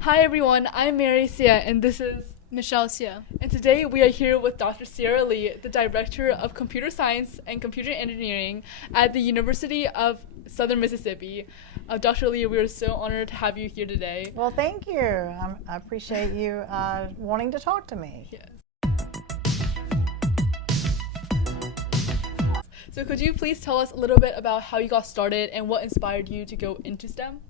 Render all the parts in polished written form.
Hi everyone, I'm Mary Sia and this is Michelle Sia. and today we are here with Dr. Sarah Lee, the Director of Computer Science and Computer Engineering at the University of Southern Mississippi. Dr. Lee, we are so honored to have you here today. Well, thank you. I appreciate you wanting to talk to me. Yes. So could you please tell us a little bit about how you got started and what inspired you to go into STEM?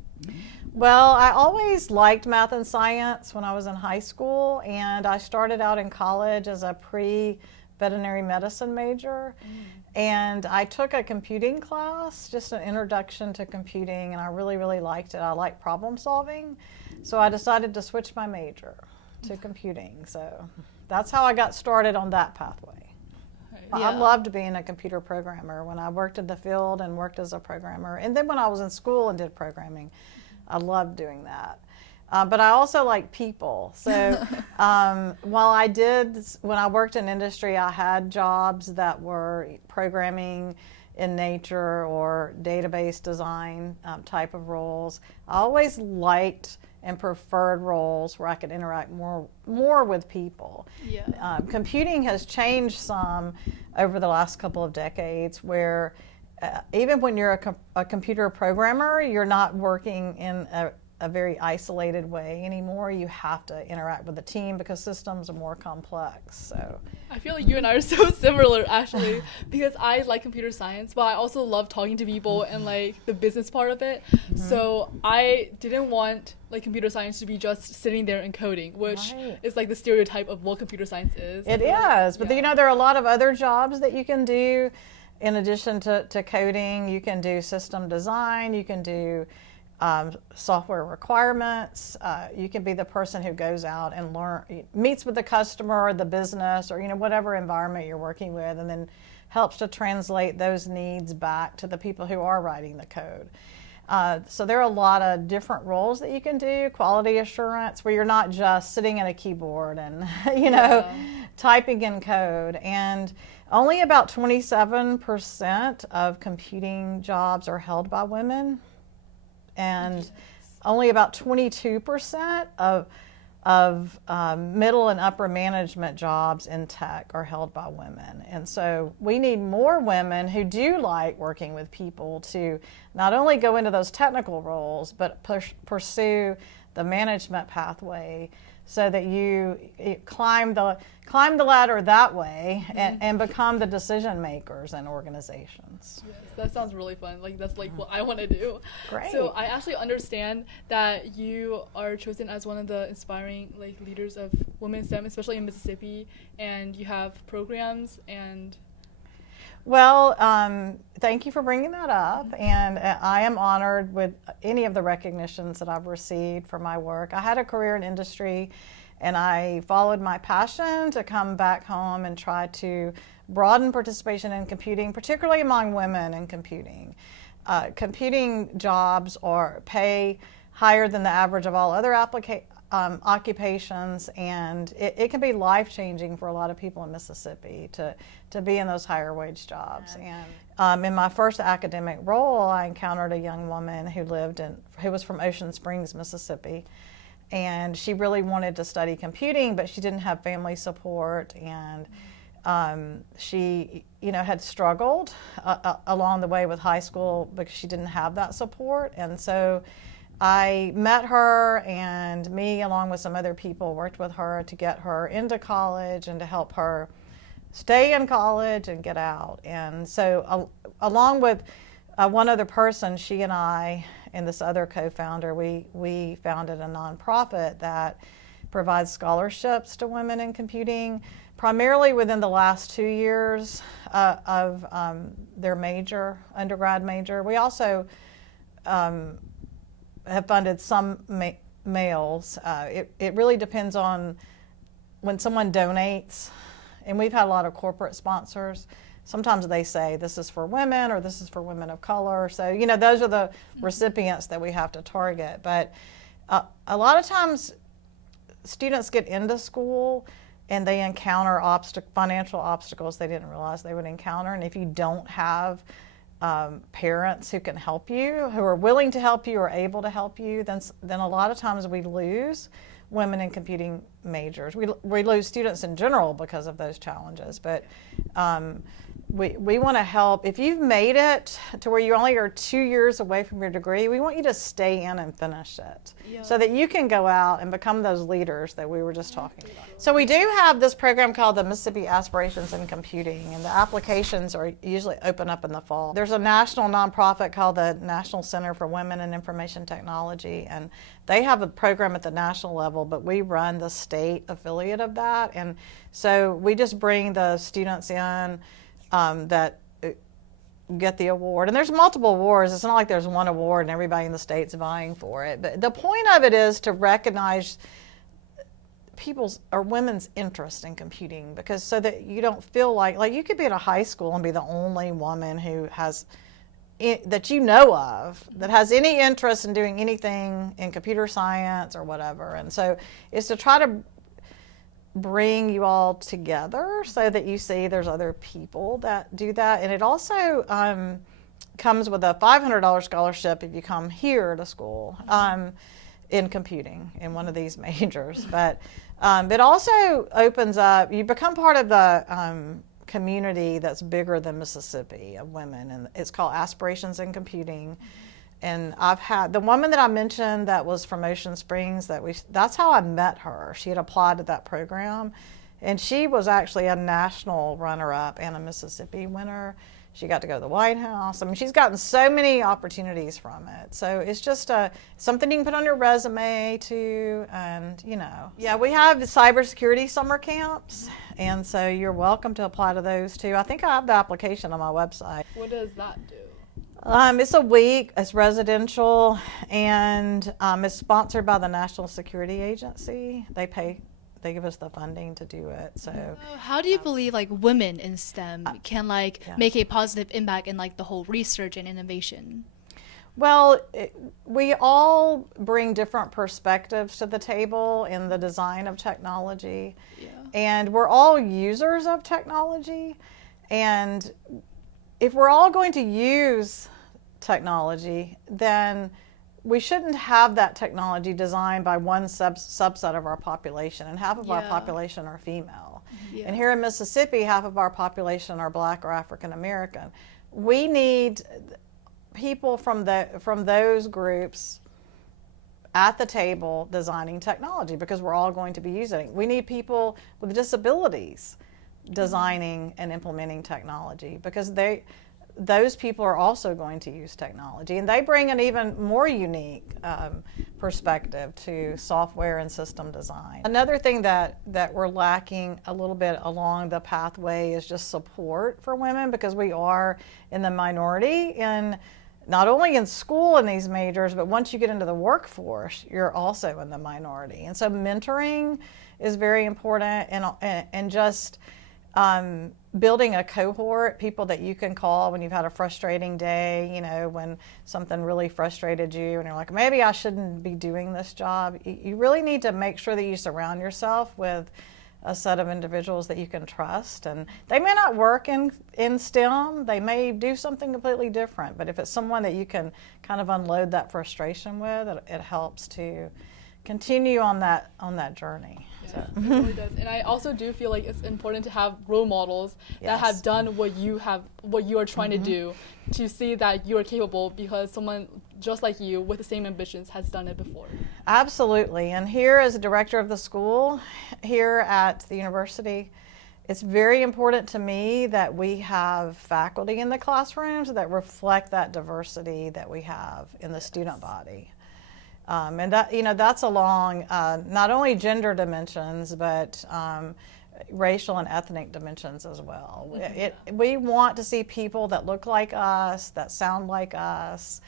Well, I always liked math and science when I was in high school, and I started out in college as a pre-veterinary medicine major. And I took a computing class, just an introduction to computing, and I really, really liked it. I like problem solving, so I decided to switch my major to computing. So that's how I got started on that pathway. I loved being a computer programmer when I worked in the field and worked as a programmer. And then when I was in school and did programming, I loved doing that. But I also like people. So when I worked in industry, I had jobs that were programming in nature or database design type of roles. I always liked and preferred roles where I could interact more with people. Yeah. Computing has changed some over the last couple of decades where even when you're a computer programmer, you're not working in a very isolated way anymore. You have to interact with the team because systems are more complex. So I feel like you and I are so similar actually because I like computer science, but I also love talking to people and like the business part of it. So I didn't want like computer science to be just sitting there and coding, which is like the stereotype of what computer science is. It is, but you know, there are a lot of other jobs that you can do in addition to coding. You can do system design, you can do software requirements. You can be the person who goes out and meets with the customer or the business or whatever environment you're working with, and then helps to translate those needs back to the people who are writing the code. So there are a lot of different roles that you can do. Quality assurance, where you're not just sitting at a keyboard and typing in code. And only about 27% of computing jobs are held by women. And only about 22% of middle and upper management jobs in tech are held by women. And so we need more women who do like working with people to not only go into those technical roles, but pursue the management pathway so that you climb the ladder that way and become the decision makers in organizations. Yes, that sounds really fun. Like that's like what I want to do. Great. So I actually understand that you are chosen as one of the inspiring like leaders of women in STEM, especially in Mississippi, and you have programs and. Well, thank you for bringing that up, and I am honored with any of the recognitions that I've received for my work. I had a career in industry, and I followed my passion to come back home and try to broaden participation in computing, particularly among women in computing. Computing jobs pay higher than the average of all other occupations, and it can be life-changing for a lot of people in Mississippi to be in those higher wage jobs. And in my first academic role, I encountered a young woman who was from Ocean Springs, Mississippi, and she really wanted to study computing, but she didn't have family support, and she had struggled along the way with high school because she didn't have that support. And so I met her, and me, along with some other people, worked with her to get her into college and to help her stay in college and get out. And so along with one other person, she and I and this other co-founder, we founded a nonprofit that provides scholarships to women in computing, primarily within the last 2 years of their undergrad major. We also have funded some males. It really depends on when someone donates, and we've had a lot of corporate sponsors. Sometimes they say this is for women or this is for women of color. So those are the recipients that we have to target. But a lot of times students get into school and they encounter financial obstacles they didn't realize they would encounter. And if you don't have parents who can help you, who are willing to help you or able to help you, then a lot of times we lose women in computing majors. We lose students in general because of those challenges, but we want to help. If you've made it to where you only are 2 years away from your degree, we want you to stay in and finish it so that you can go out and become those leaders that we were just talking about. So we do have this program called the Mississippi Aspirations in Computing, and the applications are usually open up in the fall. There's a national nonprofit called the National Center for Women in Information Technology, and they have a program at the national level, but we run the state affiliate of that. And so we just bring the students in that get the award. And there's multiple awards. It's not like there's one award and everybody in the state's vying for it. But the point of it is to recognize people's or women's interest in computing, because so that you don't feel like you could be at a high school and be the only woman who has that you know of that has any interest in doing anything in computer science or whatever. And so it's to try to bring you all together so that you see there's other people that do that. And it also comes with a $500 scholarship if you come here to school in computing in one of these majors. But it also opens up, you become part of the community that's bigger than Mississippi of women, and it's called Aspirations in Computing. And I've had the woman that I mentioned that was from Ocean Springs, that's how I met her. She had applied to that program, and she was actually a national runner-up and a Mississippi winner. She got to go to the White House. I mean, she's gotten so many opportunities from it. So it's just something you can put on your resume too, and Yeah, we have cybersecurity summer camps, and so you're welcome to apply to those too. I think I have the application on my website. What does that do? It's a week, it's residential, and it's sponsored by the National Security Agency. They give us the funding to do it. So how do you believe women in STEM can make a positive impact in the whole research and innovation? Well, we all bring different perspectives to the table in the design of technology. Yeah. And we're all users of technology, and if we're all going to use technology, then we shouldn't have that technology designed by one subset of our population, and half of our population are female. Yeah. And here in Mississippi, half of our population are Black or African American. We need people from those groups at the table designing technology, because we're all going to be using it. We need people with disabilities designing and implementing technology, because those people are also going to use technology, and they bring an even more unique perspective to software and system design. Another thing that we're lacking a little bit along the pathway is just support for women, because we are in the minority in not only in school in these majors, but once you get into the workforce, you're also in the minority. And so mentoring is very important, and just building a cohort, people that you can call when you've had a frustrating day, when something really frustrated you and you're like, maybe I shouldn't be doing this job. You really need to make sure that you surround yourself with a set of individuals that you can trust. And they may not work in STEM, they may do something completely different, but if it's someone that you can kind of unload that frustration with, it helps to continue on that journey. Yeah, it really does. And I also do feel like it's important to have role models that have done what you are trying to do, to see that you are capable, because someone just like you with the same ambitions has done it before. Absolutely. And here, as a director of the school here at the university, it's very important to me that we have faculty in the classrooms that reflect that diversity that we have in the student body. And that, that's along not only gender dimensions, but racial and ethnic dimensions as well. We want to see people that look like us, that sound like us.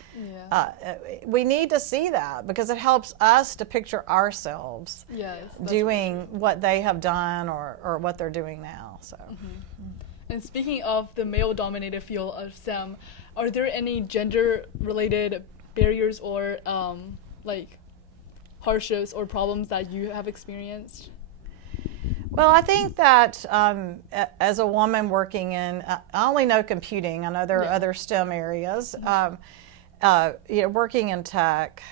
Yeah. We need to see that, because it helps us to picture ourselves doing what they have done or what they're doing now. So. And speaking of the male-dominated field of STEM, are there any gender-related barriers or hardships or problems that you have experienced? Well, I think that as a woman working in, I only know computing. I know there are other STEM areas. Working in tech,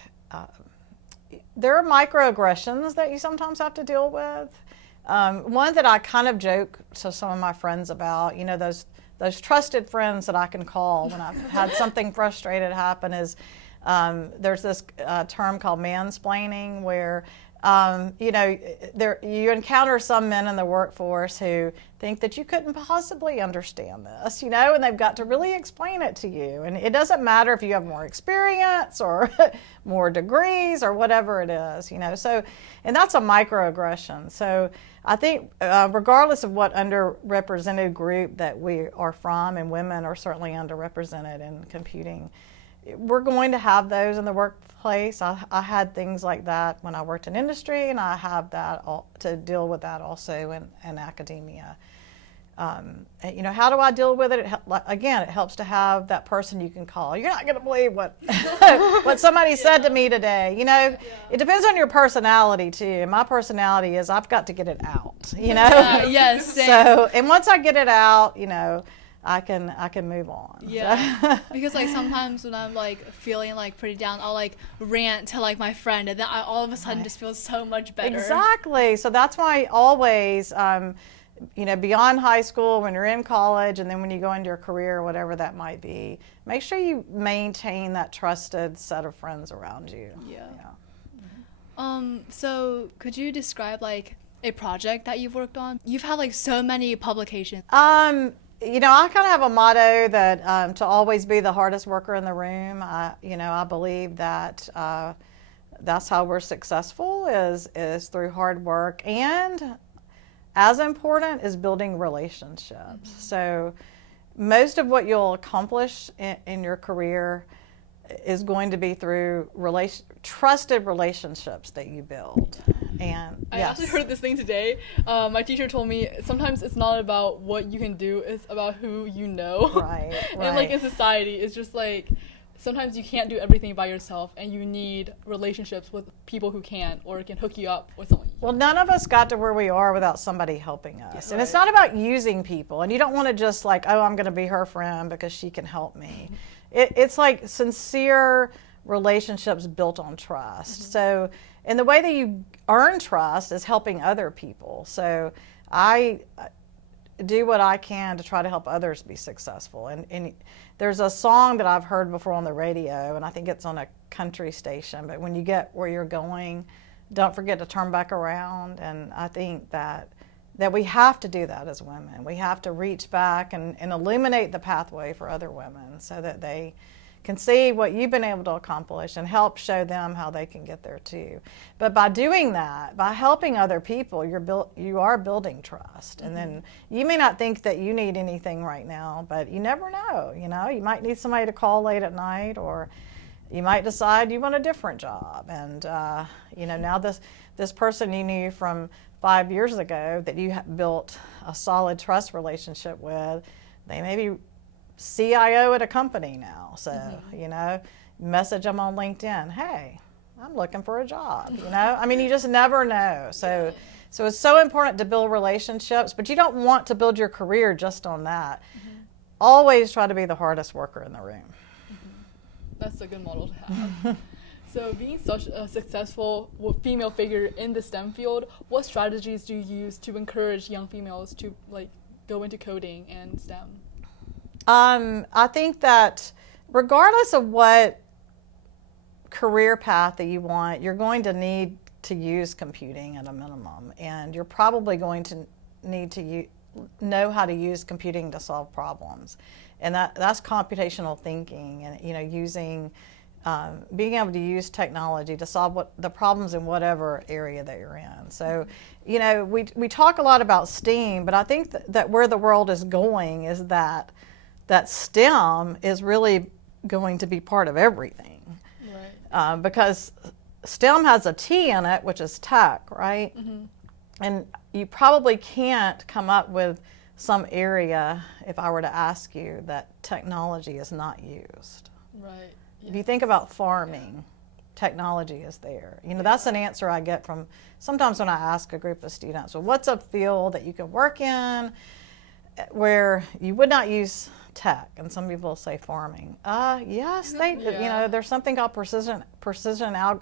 there are microaggressions that you sometimes have to deal with. One that I kind of joke to some of my friends about, those trusted friends that I can call when I've had something frustrated happen is there's this term called mansplaining where you encounter some men in the workforce who think that you couldn't possibly understand this, and they've got to really explain it to you. And it doesn't matter if you have more experience or more degrees or whatever it is, So, and that's a microaggression. So I think regardless of what underrepresented group that we are from, and women are certainly underrepresented in computing, we're going to have those in the workplace. I had things like that when I worked in industry, and I have that to deal with that also in academia. How do I deal with it? Again, it helps to have that person you can call. You're not going to believe what what somebody said to me today. It depends on your personality too. My personality is I've got to get it out. Yes. Same. So, and once I get it out, I can move on. Yeah. Because sometimes when I'm feeling pretty down, I'll rant to my friend, and then I all of a sudden just feel so much better. Exactly. So that's why always beyond high school, when you're in college, and then when you go into your career, whatever that might be, make sure you maintain that trusted set of friends around you. Yeah. So could you describe a project that you've worked on? You've had so many publications. I kind of have a motto that to always be the hardest worker in the room. I believe that that's how we're successful is through hard work, and as important is building relationships. Mm-hmm. So most of what you'll accomplish in your career is going to be through trusted relationships that you build. And I actually heard this thing today. My teacher told me sometimes it's not about what you can do, it's about who you know. Right. And in society, it's just sometimes you can't do everything by yourself, and you need relationships with people who can, or can hook you up with someone. Well, none of us got to where we are without somebody helping us. Right. And it's not about using people, and you don't want to just I'm going to be her friend because she can help me. It's sincere relationships built on trust. Mm-hmm. So, and the way that you earn trust is helping other people. So I do what I can to try to help others be successful. And there's a song that I've heard before on the radio, and I think it's on a country station, but when you get where you're going, don't forget to turn back around. And I think that we have to do that as women. We have to reach back and illuminate the pathway for other women so that they can see what you've been able to accomplish and help show them how they can get there too. But by doing that, by helping other people, you are building trust. Mm-hmm. And then you may not think that you need anything right now, but you never know. You might need somebody to call late at night, or you might decide you want a different job. And now this person you knew from 5 years ago that you built a solid trust relationship with, they may be CIO at a company now. So, mm-hmm. Message them on LinkedIn. Hey, I'm looking for a job. You just never know. So it's so important to build relationships, but you don't want to build your career just on that. Mm-hmm. Always try to be the hardest worker in the room. Mm-hmm. That's a good model to have. So being such a successful female figure in the STEM field, what strategies do you use to encourage young females to go into coding and STEM? I think that regardless of what career path that you want, you're going to need to use computing at a minimum, and you're probably going to need to know how to use computing to solve problems, and that's computational thinking, and using being able to use technology to solve the problems in whatever area that you're in. So, we talk a lot about STEAM, but I think that where the world is going is that STEM is really going to be part of everything. Right. Because STEM has a T in it, which is tech, right? Mm-hmm. And you probably can't come up with some area, if I were to ask you, that technology is not used. Right. If you think about farming, technology is there. You know, that's an answer I get from sometimes when I ask a group of students, well, what's a field that you can work in where you would not use tech? And some people say farming. Yes, you know, there's something called precision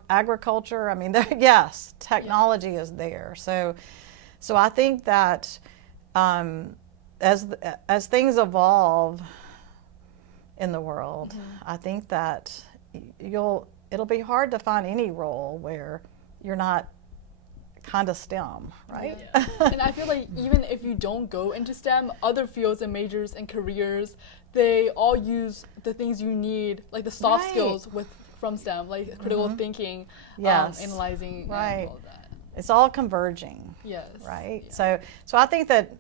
agriculture. I mean, yes, technology is there. So I think that as things evolve in the world, I think that it'll be hard to find any role where you're not kind of STEM, right? Yeah. And I feel like even if you don't go into STEM, other fields and majors and careers, they all use the things you need, like the soft skills from STEM, like critical thinking, analyzing, and all of that. It's all converging. Yes. Right? Yeah. So I think that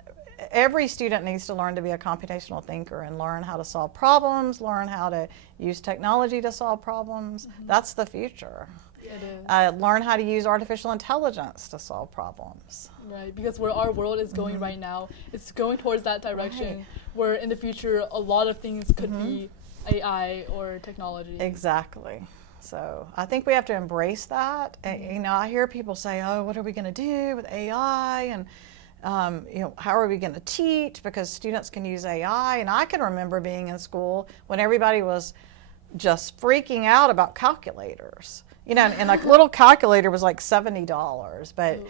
every student needs to learn to be a computational thinker and learn how to solve problems, learn how to use technology to solve problems. That's the future. It is. Learn how to use artificial intelligence to solve problems. Right, because where our world is going right now, it's going towards that direction where in the future a lot of things could be AI or technology. Exactly. So I think we have to embrace that. And, you know, I hear people say, oh, what are we going to do with AI? And you know, how are we going to teach? Because students can use AI. And I can remember being in school when everybody was just freaking out about calculators. You know, and like little calculator was like $70. But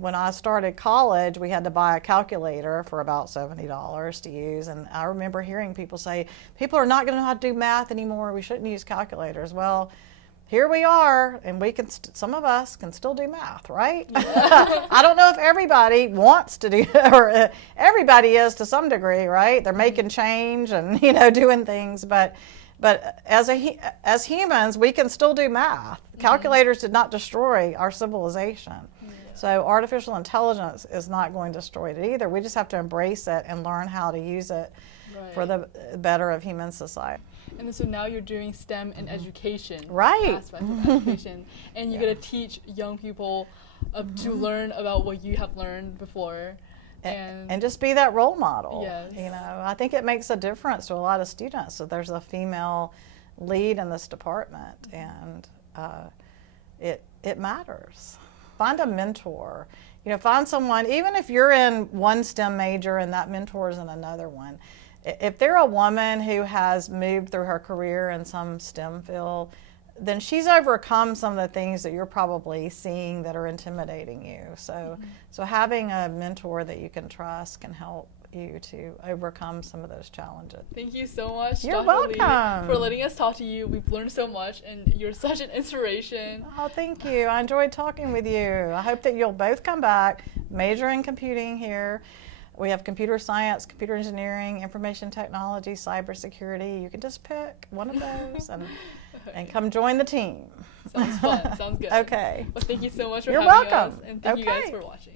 when I started college, we had to buy a calculator for about $70 to use. And I remember hearing people say, people are not going to know how to do math anymore. We shouldn't use calculators. Well, here we are, and we can. Some of us can still do math, right? Yeah. I don't know if everybody wants to do, or everybody is to some degree, right? They're making change and, you know, doing things, but as humans, we can still do math. Calculators did not destroy our civilization. So artificial intelligence is not going to destroy it either. We just have to embrace it and learn how to use it for the better of human society. And so now you're doing STEM and education. Right. Aspect of education. And you got to teach young people to learn about what you have learned before. And just be that role model. Yes. You know, I think it makes a difference to a lot of students. So there's a female lead in this department, and it matters. Find a mentor. You know, find someone, even if you're in one STEM major and that mentor is in another one. If they're a woman who has moved through her career in some STEM field, then she's overcome some of the things that you're probably seeing that are intimidating you. So having a mentor that you can trust can help you to overcome some of those challenges. Thank you so much, You're Dr. welcome. Lee, for letting us talk to you. We've learned so much, and you're such an inspiration. Oh, thank you. I enjoyed talking with you. I hope that you'll both come back, major in computing here. We have computer science, computer engineering, information technology, cybersecurity. You can just pick one of those and come join the team. Sounds fun. Sounds good. Okay. Well, thank you so much for You're having welcome. us, and thank you guys for watching.